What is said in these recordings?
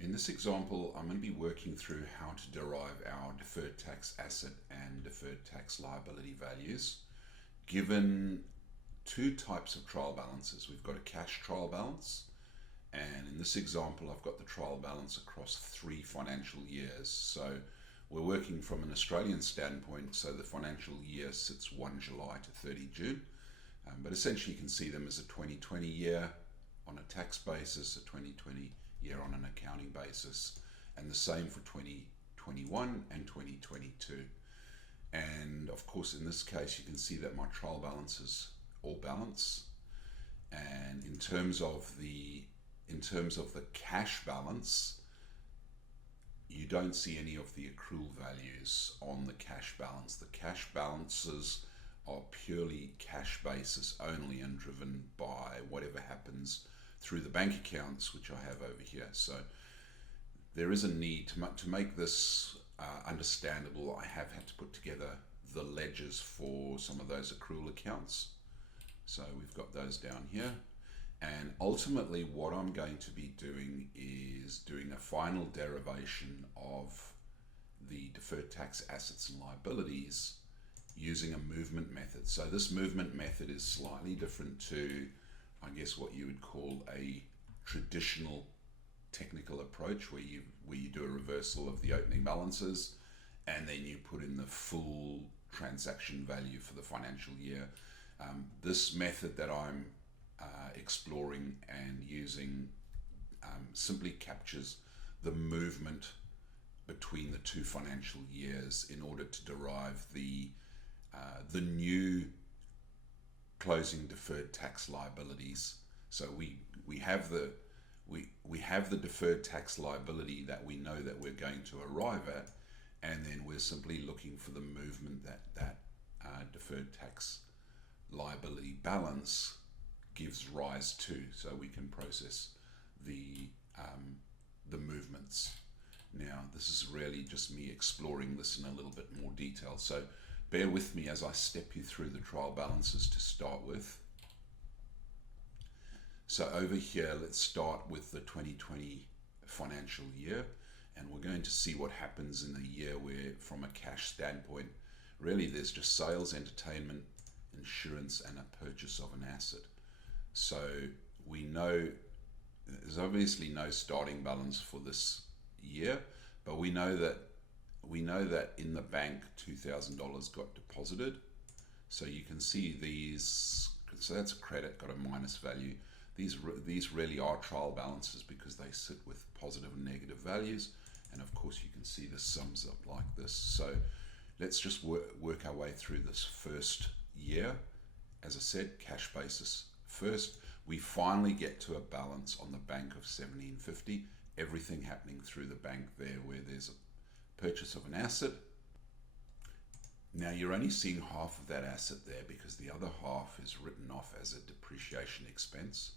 In this example, I'm going to be working through how to derive our deferred tax asset and deferred tax liability values given two types of trial balances. We've got a cash trial balance, and in this example I've got the trial balance across 3 financial years. So we're working from an Australian standpoint, so the financial year sits 1 July to 30 June, but essentially you can see them as a 2020 year on a tax basis, a 2020 year on an accounting basis, and the same for 2021 and 2022. And of course in this case you can see that my trial balances all balance, and in terms of the cash balance, you don't see any of the accrual values on the cash balance. The cash balances are purely cash basis only and driven by whatever happens through the bank accounts, which I have over here. So there is a need to make this understandable. I have had to put together the ledgers for some of those accrual accounts. So we've got those down here. And ultimately what I'm going to be doing is doing a final derivation of the deferred tax assets and liabilities using a movement method. So this movement method is slightly different to, I guess, what you would call a traditional technical approach, where you do a reversal of the opening balances and then you put in the full transaction value for the financial year. This method that I'm exploring and using simply captures the movement between the 2 financial years in order to derive the new closing deferred tax liabilities. So we have the deferred tax liability that we know that we're going to arrive at, and then we're simply looking for the movement that deferred tax liability balance gives rise to, so we can process the movements. Now this is really just me exploring this in a little bit more detail, so bear with me as I step you through the trial balances to start with. So over here, let's start with the 2020 financial year, and we're going to see what happens in the year where, from a cash standpoint, really there's just sales, entertainment, insurance, and a purchase of an asset. So we know there's obviously no starting balance for this year, but we know that in the bank $2,000 got deposited. So you can see these, so that's a credit, got a minus value. These really are trial balances because they sit with positive and negative values, and of course you can see this sums up like this. So let's just work our way through this first year. As I said, cash basis first. We finally get to a balance on the bank of $1,750, everything happening through the bank there, where there's a purchase of an asset. Now you're only seeing half of that asset there because the other half is written off as a depreciation expense.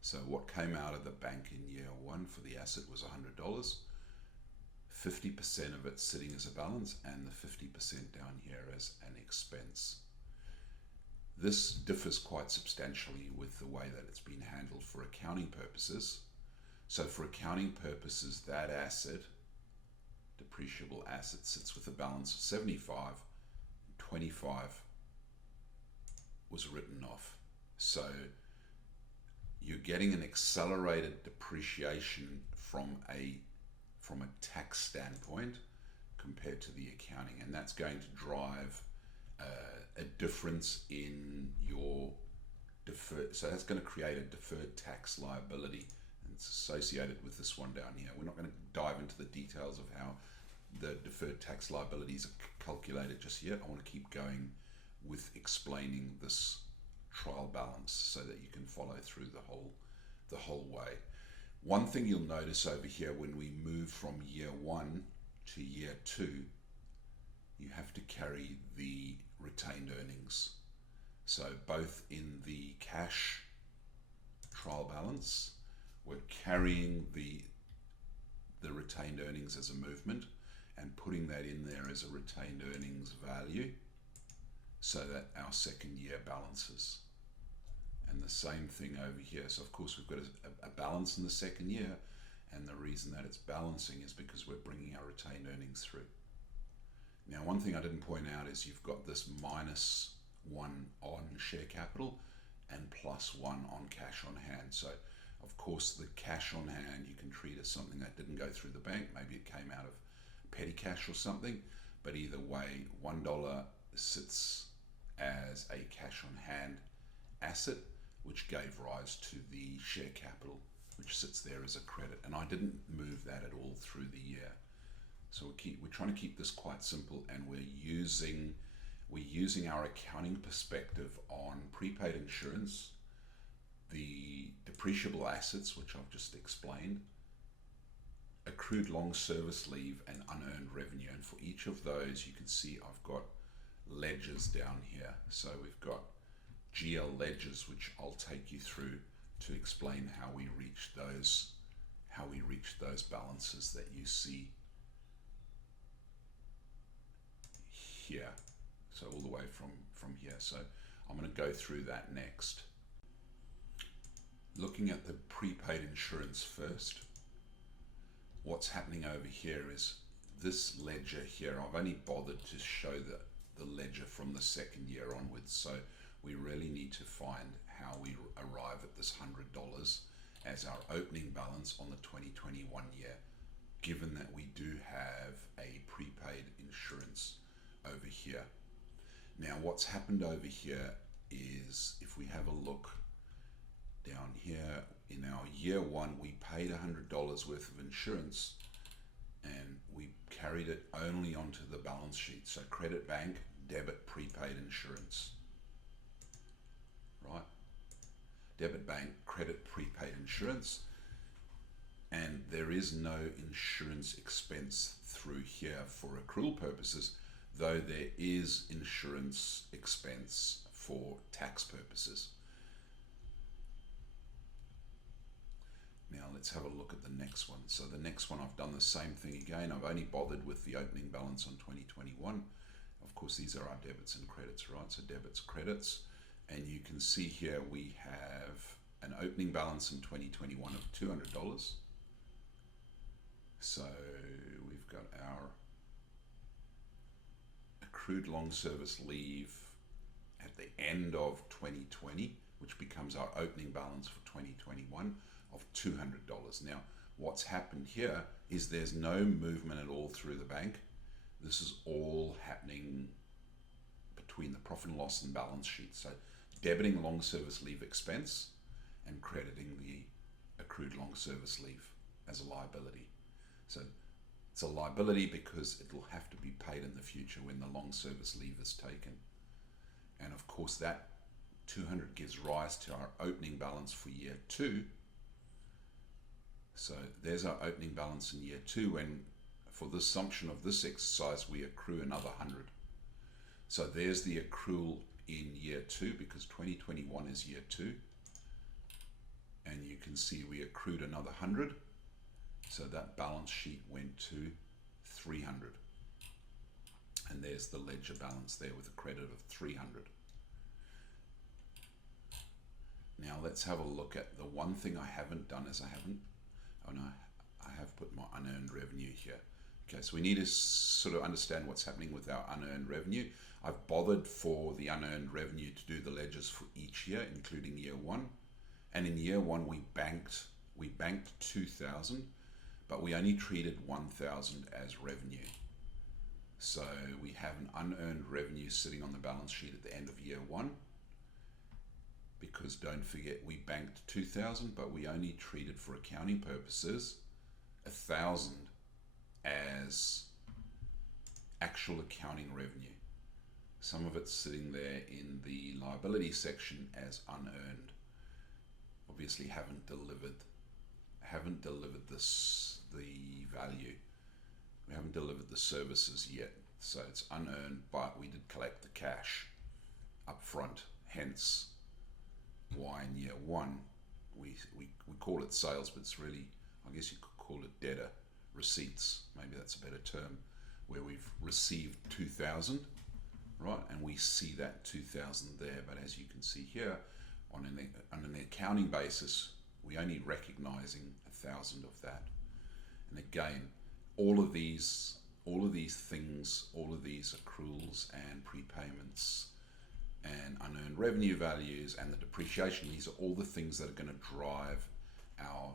So what came out of the bank in year 1 for the asset was $100, 50% of it sitting as a balance and the 50% down here as an expense. This differs quite substantially with the way that it's been handled for accounting purposes. So for accounting purposes, that asset, depreciable asset, sits with a balance of 75, 25 was written off. So you're getting an accelerated depreciation from a tax standpoint compared to the accounting, and that's going to drive a difference in your deferred, so that's going to create a deferred tax liability, and it's associated with this one down here. We're not going to dive into the details of how the deferred tax liabilities are calculated just yet. I want to keep going with explaining this trial balance so that you can follow through the whole way. One thing you'll notice over here, when we move from year 1 to year 2, you have to carry the retained earnings. So both in the cash trial balance, we're carrying the retained earnings as a movement and putting that in there as a retained earnings value so that our second year balances. And the same thing over here. So of course we've got a balance in the second year, And the reason that it's balancing is because we're bringing our retained earnings through. Now, one thing I didn't point out is you've got this -1 on share capital and +1 on cash on hand. So, of course, the cash on hand you can treat as something that didn't go through the bank. Maybe it came out of petty cash or something. But either way, $1 sits as a cash on hand asset, which gave rise to the share capital, which sits there as a credit. And I didn't move that at all through the year. So we're trying to keep this quite simple, and we're using our accounting perspective on prepaid insurance, the depreciable assets, which I've just explained, accrued long service leave, and unearned revenue. And for each of those, you can see I've got ledgers down here. So we've got GL ledgers, which I'll take you through to explain how we reach those balances that you see here. So all the way from here. So I'm going to go through that next. Looking at the prepaid insurance first, what's happening over here is this ledger here. I've only bothered to show the ledger from the second year onwards. So we really need to find how we arrive at this $100 as our opening balance on the 2021 year, given that we do have a prepaid insurance over here. Now, what's happened over here is, if we have a look down here, in our year one, we paid $100 worth of insurance and we carried it only onto the balance sheet. So credit bank, debit prepaid insurance, right? Debit bank, credit prepaid insurance. And there is no insurance expense through here for accrual purposes, though there is insurance expense for tax purposes. Now let's have a look at the next one. So the next one, I've done the same thing again. I've only bothered with the opening balance on 2021. Of course, these are our debits and credits, right? So debits, credits, and you can see here we have an opening balance in 2021 of $200. So we've got our accrued long service leave at the end of 2020, which becomes our opening balance for 2021 of $200. Now, what's happened here is there's no movement at all through the bank. This is all happening between the profit and loss and balance sheet. So debiting long service leave expense and crediting the accrued long service leave as a liability. So it's a liability because it will have to be paid in the future when the long service leave is taken. And of course that 200 gives rise to our opening balance for year two. So there's our opening balance in year two, and for the assumption of this exercise, we accrue another 100. So there's the accrual in year two, because 2021 is year two. And you can see we accrued another 100. So that balance sheet went to 300. And there's the ledger balance there with a credit of 300. Now let's have a look at the one thing I haven't done is I have put my unearned revenue here. Okay, so we need to sort of understand what's happening with our unearned revenue. I've bothered for the unearned revenue to do the ledgers for each year, including year one. And in year one, we banked 2,000, but we only treated 1,000 as revenue. So we have an unearned revenue sitting on the balance sheet at the end of year one, because don't forget, we banked 2,000, but we only treated for accounting purposes 1,000 as actual accounting revenue. Some of it's sitting there in the liability section as unearned. Obviously haven't delivered the value. We haven't delivered the services yet. So it's unearned, but we did collect the cash up front, hence why in year one we call it sales, but it's really, I guess you could call it debtor receipts, maybe that's a better term, where we've received 2,000, right, and we see that 2,000 there. But as you can see here, on an accounting basis, we only recognizing 1,000 of that. And again, all of these things, all of these accruals and prepayments and unearned revenue values and the depreciation, these are all the things that are going to drive our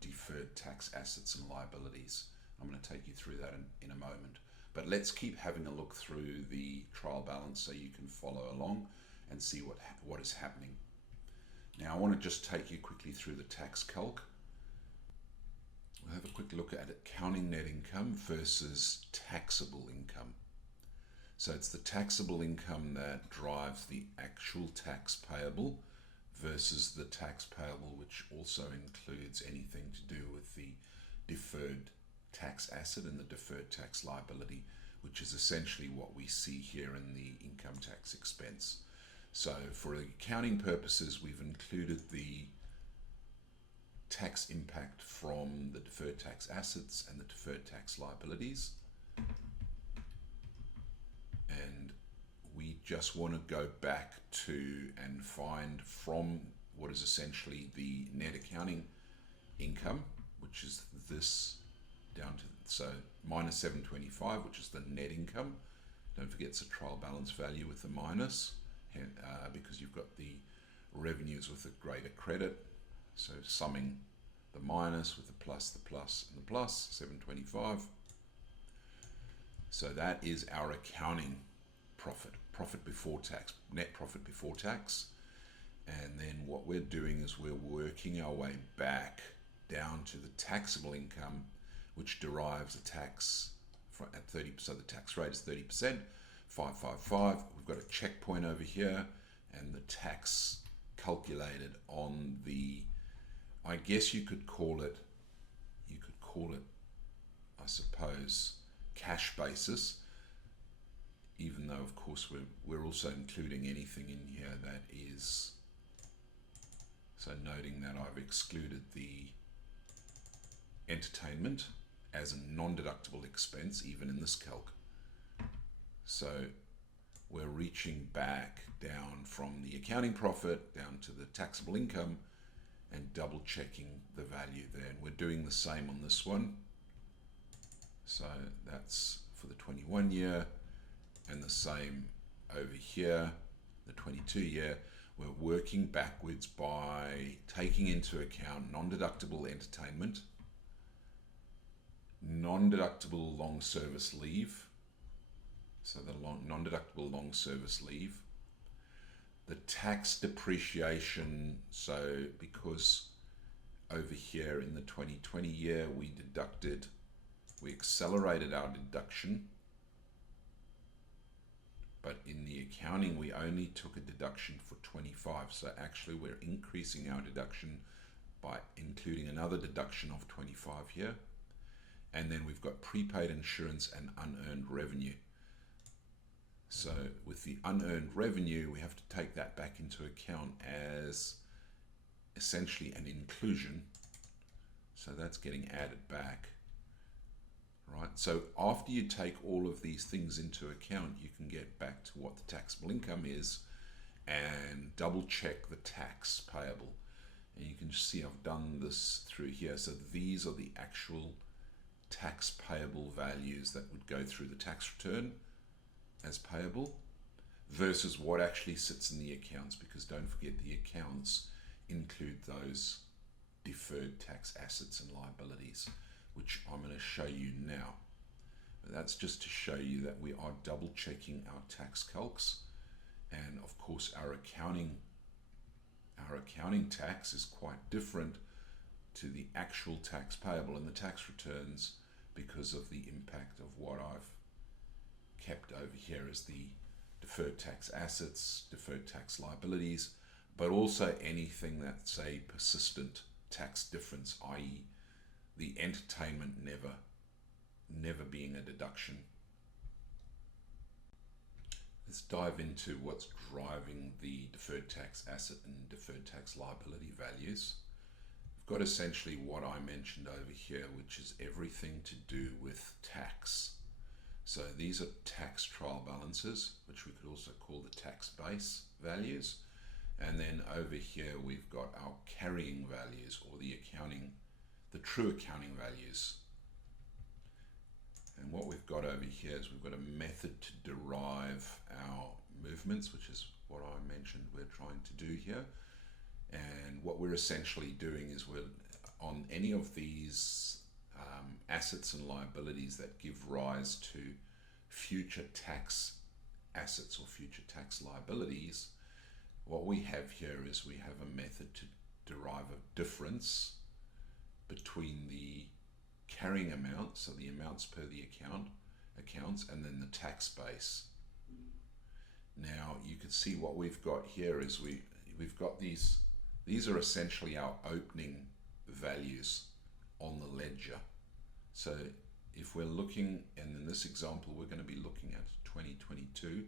deferred tax assets and liabilities. I'm going to take you through that in a moment. But let's keep having a look through the trial balance so you can follow along and see what is happening. Now I want to just take you quickly through the tax calc. We'll have a quick look at accounting net income versus taxable income. So it's the taxable income that drives the actual tax payable versus the tax payable, which also includes anything to do with the deferred tax asset and the deferred tax liability, which is essentially what we see here in the income tax expense. So for accounting purposes, we've included the tax impact from the deferred tax assets and the deferred tax liabilities. And we just want to go back to and find from what is essentially the net accounting income, which is this, down to, so minus 725, which is the net income. Don't forget it's a trial balance value with the minus, because you've got the revenues with a greater credit. So summing the minus with the plus, and the plus, 725. So that is our accounting profit before tax, net profit before tax. And then what we're doing is we're working our way back down to the taxable income, which derives the tax at 30%. So the tax rate is 30%, 555. We've got a checkpoint over here, and the tax calculated on the, I guess you could call it, I suppose, cash basis, even though of course we're also including anything in here that is, so noting that I've excluded the entertainment as a non-deductible expense even in this calc. So we're reaching back down from the accounting profit down to the taxable income and double checking the value there, and we're doing the same on this one. So that's for the 21 year, and the same over here, the 22 year. We're working backwards by taking into account non-deductible entertainment, non-deductible long service leave, so the non-deductible long service leave, the tax depreciation. So because over here in the 2020 year we accelerated our deduction, but in the accounting we only took a deduction for 25. So actually we're increasing our deduction by including another deduction of 25 here. And then we've got prepaid insurance and unearned revenue. So with the unearned revenue, we have to take that back into account as essentially an inclusion. So that's getting added back, right? So after you take all of these things into account, you can get back to what the taxable income is and double check the tax payable. And you can see I've done this through here. So these are the actual tax payable values that would go through the tax return as payable versus what actually sits in the accounts, because don't forget the accounts include those deferred tax assets and liabilities, which I'm going to show you now. But that's just to show you that we are double checking our tax calcs, and of course our accounting tax is quite different to the actual tax payable in the tax returns because of the impact of what I've kept over here as the deferred tax assets, deferred tax liabilities, but also anything that's a persistent tax difference, i.e. the entertainment never being a deduction. Let's dive into what's driving the deferred tax asset and deferred tax liability values. We've got essentially what I mentioned over here, which is everything to do with tax. So these are tax trial balances, which we could also call the tax base values. And then over here we've got our carrying values, or the true accounting values And what we've got over here is we've got a method to derive our movements, which is what I mentioned we're trying to do here. And what we're essentially doing is we're on any of these assets and liabilities that give rise to future tax assets or future tax liabilities. What we have here is we have a method to derive a difference between the carrying amount, so the amounts per the accounts, and then the tax base. Now you can see what we've got here is we've got these are essentially our opening values on the ledger. So if we're looking, and in this example we're going to be looking at 2022,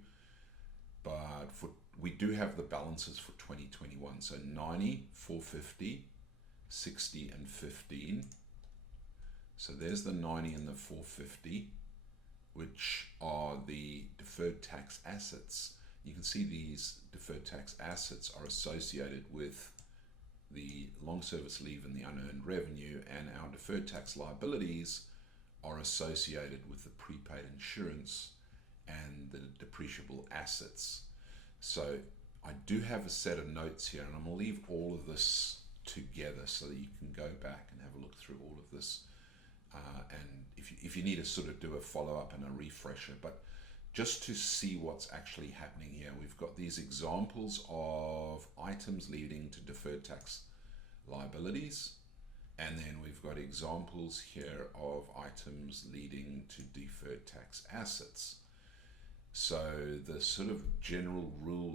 but we do have the balances for 2021, so 90, 450, 60 and 15. So there's the 90 and the 450, which are the deferred tax assets. You can see these deferred tax assets are associated with the long service leave and the unearned revenue, and our deferred tax liabilities are associated with the prepaid insurance and the depreciable assets. So I do have a set of notes here, and I'm going to leave all of this together so that you can go back and have a look through all of this. And if you need to sort of do a follow-up and a refresher, but just to see what's actually happening here, we've got these examples of items leading to deferred tax liabilities, and then we've got examples here of items leading to deferred tax assets. So the sort of general rule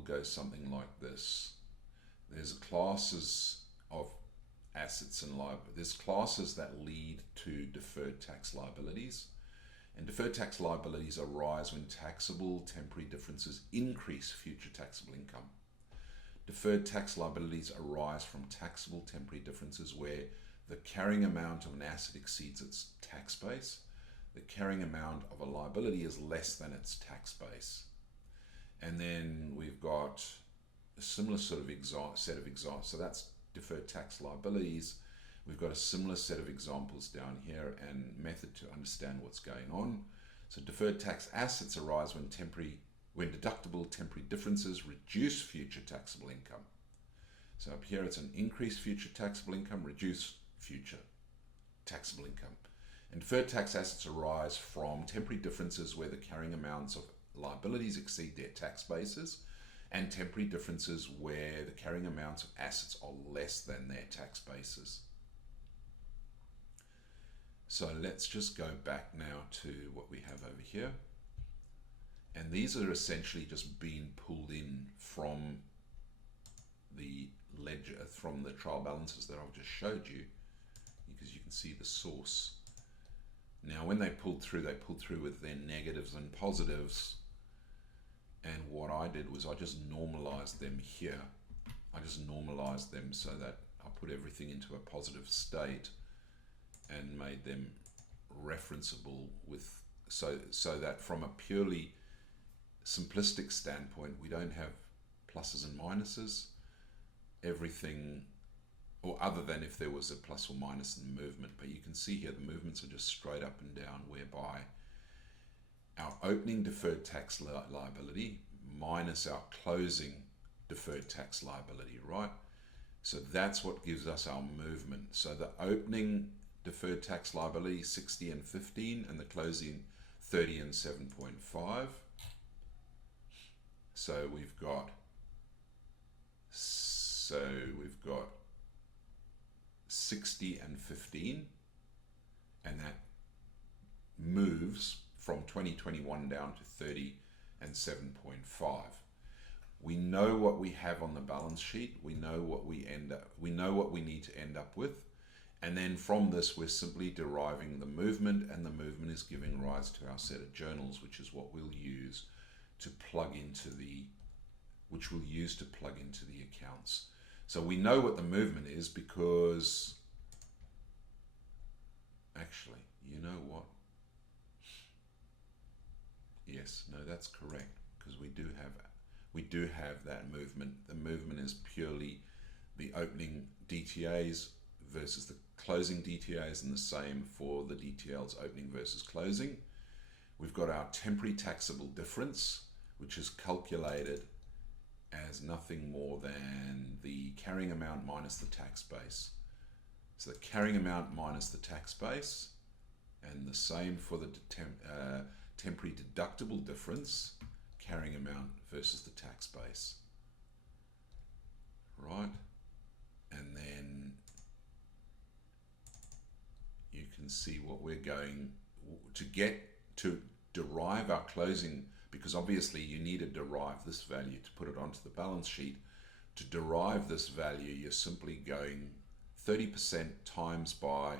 goes something like this. There's classes of assets and liabilities. There's classes that lead to deferred tax liabilities, and deferred tax liabilities arise when taxable temporary differences increase future taxable income. Deferred tax liabilities arise from taxable temporary differences where the carrying amount of an asset exceeds its tax base. The carrying amount of a liability is less than its tax base. And then we've got a similar sort of set of examples. So that's deferred tax liabilities. We've got a similar set of examples down here and method to understand what's going on. So deferred tax assets arise when deductible temporary differences reduce future taxable income. So up here it's an increased future taxable income, reduce future taxable income. And deferred tax assets arise from temporary differences where the carrying amounts of liabilities exceed their tax bases, and temporary differences where the carrying amounts of assets are less than their tax bases. So let's just go back now to what we have over here. And these are essentially just being pulled in from the ledger, from the trial balances that I've just showed you, because you can see the source. Now when they pulled through with their negatives and positives. And what I did was I just normalized them here. I just normalized them so that I put everything into a positive state and made them referenceable with, so that from a purely simplistic standpoint, we don't have pluses and minuses. Everything, or other than if there was a plus or minus in the movement, but you can see here the movements are just straight up and down, whereby our opening deferred tax liability minus our closing deferred tax liability, right? So that's what gives us our movement. So the opening deferred tax liability 60 and 15, and the closing 30 and 7.5. So we've got 60 and 15, and that moves from 2021 down to 30 and 7.5. We know what we have on the balance sheet. We know what we know what we need to end up with. And then from this, we're simply deriving the movement, and the movement is giving rise to our set of journals, which is what we'll use to plug into the accounts. So we know what the movement is because, actually, you know what? Yes, no, that's correct, because we do have that movement. The movement is purely the opening DTAs versus the closing DTAs, and the same for the DTLs opening versus closing. We've got our temporary taxable difference, which is calculated as nothing more than the carrying amount minus the tax base. So the carrying amount minus the tax base, and the same for the temporary deductible difference, carrying amount versus the tax base. Right? And then you can see what we're going to get to derive our closing, because obviously you need to derive this value to put it onto the balance sheet. To derive this value, you're simply going 30% times by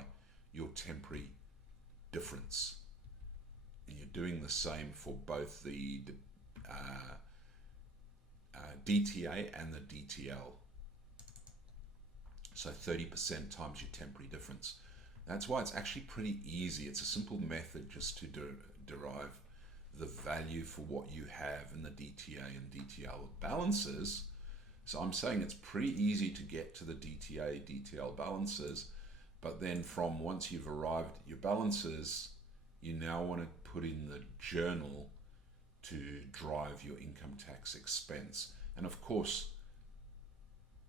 your temporary difference. And you're doing the same for both the DTA and the DTL. So 30% times your temporary difference. That's why it's actually pretty easy. It's a simple method just to derive the value for what you have in the DTA and DTL balances. So I'm saying it's pretty easy to get to the DTA, DTL balances, but then from once you've arrived at your balances, you now want to put in the journal to drive your income tax expense. And of course,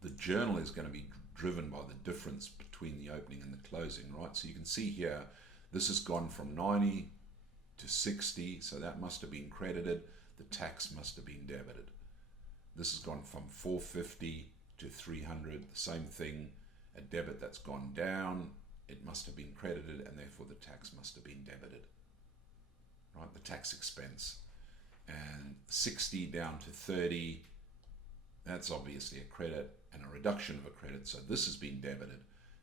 the journal is going to be driven by the difference between the opening and the closing, right? So you can see here, this has gone from 90 to 60, so that must have been credited. The tax must have been debited. This has gone from 450 to 300, the same thing, a debit that's gone down, it must have been credited, and therefore the tax must have been debited, right? The tax expense. And 60 down to 30, that's obviously a credit and a reduction of a credit, so this has been debited,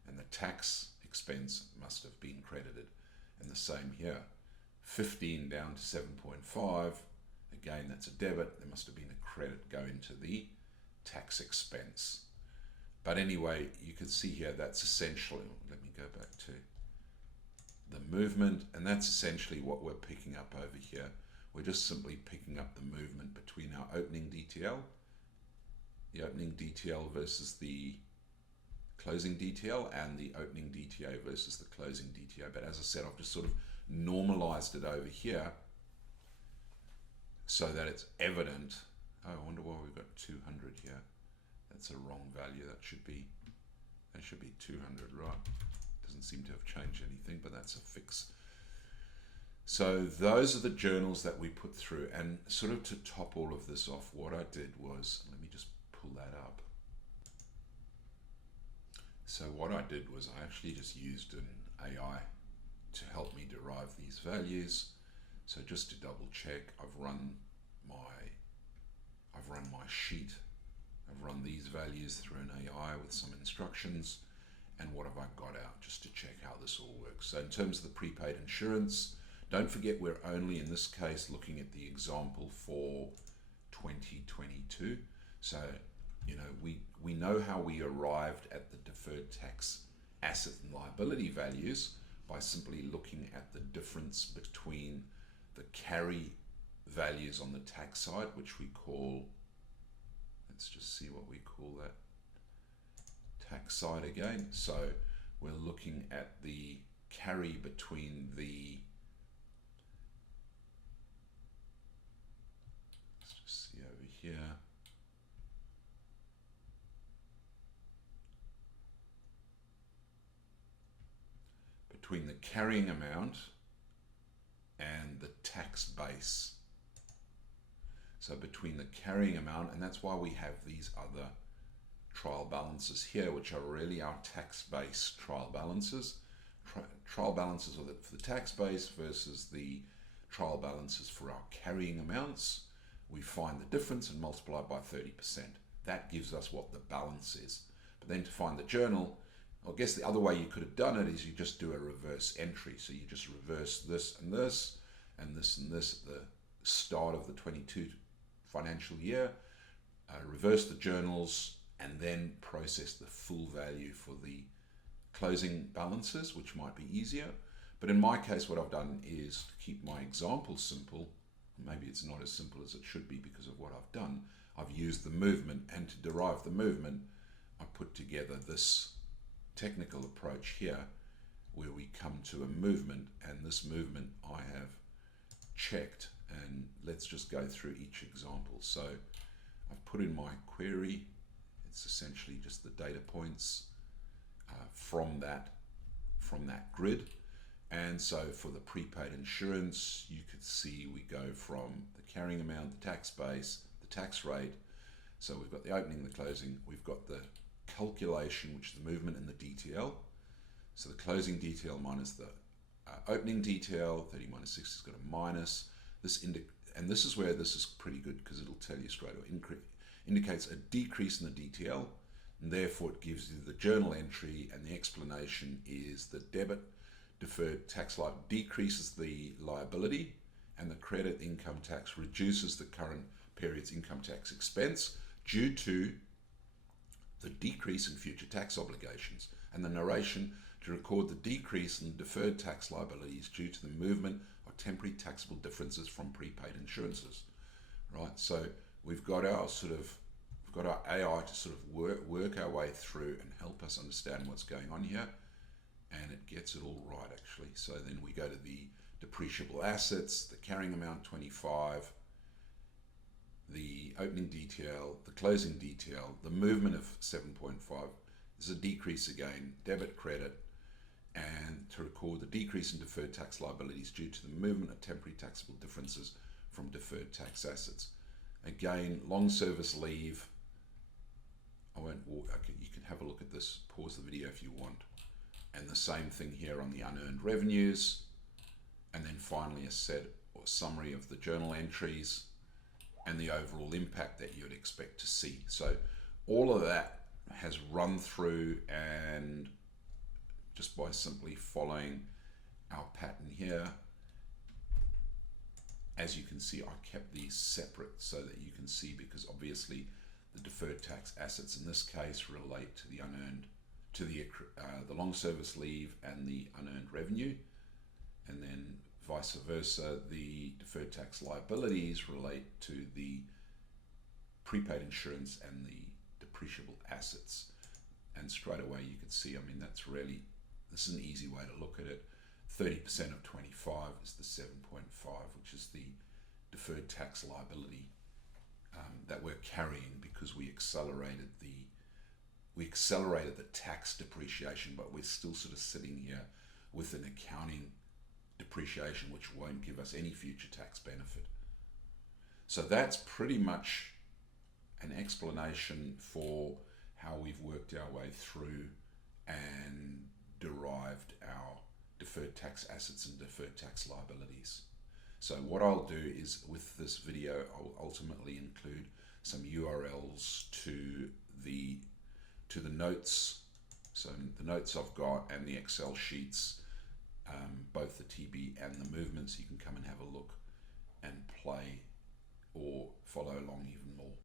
and the tax expense must have been credited. And the same here, 15 down to 7.5, again, that's a debit. There must have been a credit go into the tax expense. But anyway, you can see here, that's essentially, let me go back to the movement, and that's essentially what we're picking up over here. We're just simply picking up the movement between our opening DTL, the opening DTL versus the closing DTL, and the opening DTA versus the closing DTA. But as I said, I've just sort of normalized it over here so that it's evident. Oh, I wonder why we've got 200 here. That's a wrong value. That should be 200, right? Doesn't seem to have changed anything, but that's a fix. So those are the journals that we put through. And sort of to top all of this off, what I did was, let me just pull that up. So what I did was I actually just used an AI to help me derive these values. So just to double check, I've run my sheet. I've run these values through an AI with some instructions, and what have I got out, just to check how this all works. So in terms of the prepaid insurance, don't forget we're only in this case looking at the example for 2022. So you know, we know how we arrived at the deferred tax asset and liability values by simply looking at the difference between the carry values on the tax side, which we call, let's just see what we call that tax side again. So we're looking at the carry between the, let's just see over here, between the carrying amount and the tax base. So between the carrying amount, and that's why we have these other trial balances here, which are really our tax base trial balances. Trial balances are for the tax base versus the trial balances for our carrying amounts. We find the difference and multiply by 30%. That gives us what the balance is. But then to find the journal, I guess the other way you could have done it is you just do a reverse entry. So you just reverse this and this and this and this at the start of the 22 financial year, reverse the journals, and then process the full value for the closing balances, which might be easier. But in my case, what I've done is to keep my example simple. Maybe it's not as simple as it should be because of what I've done. I've used the movement, and to derive the movement, I put together this technical approach here where we come to a movement, and this movement I have checked, and let's just go through each example. So I've put in my query. It's essentially just the data points from that grid. And so for the prepaid insurance, you could see we go from the carrying amount, the tax base, the tax rate. So we've got the opening, the closing, we've got the calculation, which is the movement in the DTL. So the closing DTL minus the opening DTL, 30 minus 6 has got a minus. And this is where this is pretty good because it'll tell you straight away, indicates a decrease in the DTL, and therefore it gives you the journal entry, and the explanation is the debit deferred tax liability decreases the liability, and the credit income tax reduces the current period's income tax expense due to the decrease in future tax obligations, and the narration to record the decrease in deferred tax liabilities due to the movement of temporary taxable differences from prepaid insurances. Right, so we've got our AI to sort of work our way through and help us understand what's going on here, and it gets it all right actually. So then we go to the depreciable assets, the carrying amount 25, the opening DTL, the closing DTL, the movement of 7.5 is a decrease again, debit credit, and to record the decrease in deferred tax liabilities due to the movement of temporary taxable differences from deferred tax assets. Again, long service leave. I won't walk. Okay, you can have a look at this. Pause the video if you want. And the same thing here on the unearned revenues. And then finally a set or summary of the journal entries and the overall impact that you would expect to see. So all of that has run through, and just by simply following our pattern here, as you can see, I kept these separate so that you can see, because obviously the deferred tax assets in this case relate to the unearned, to the long service leave and the unearned revenue, and then vice versa, the deferred tax liabilities relate to the prepaid insurance and the depreciable assets. And straight away you can see, I mean, this is an easy way to look at it. 30% of 25 is the 7.5, which is the deferred tax liability that we're carrying because we accelerated the tax depreciation, but we're still sort of sitting here with an accounting depreciation which won't give us any future tax benefit. So that's pretty much an explanation for how we've worked our way through and derived our deferred tax assets and deferred tax liabilities. So what I'll do is, with this video, I'll ultimately include some URLs to the notes, so the notes I've got and the Excel sheets, both the TB and the movements. You can come and have a look and play or follow along